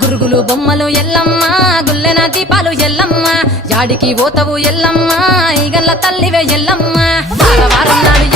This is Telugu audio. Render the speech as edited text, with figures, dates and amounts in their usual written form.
గురుగులు బొమ్మలు ఎల్లమ్మ గుల్లెన దీపాలు ఎల్లమ్మ యాడికి పోతవు ఎల్లమ్మ ఈగల్ల తల్లివే ఎల్లమ్మ వారం నాడు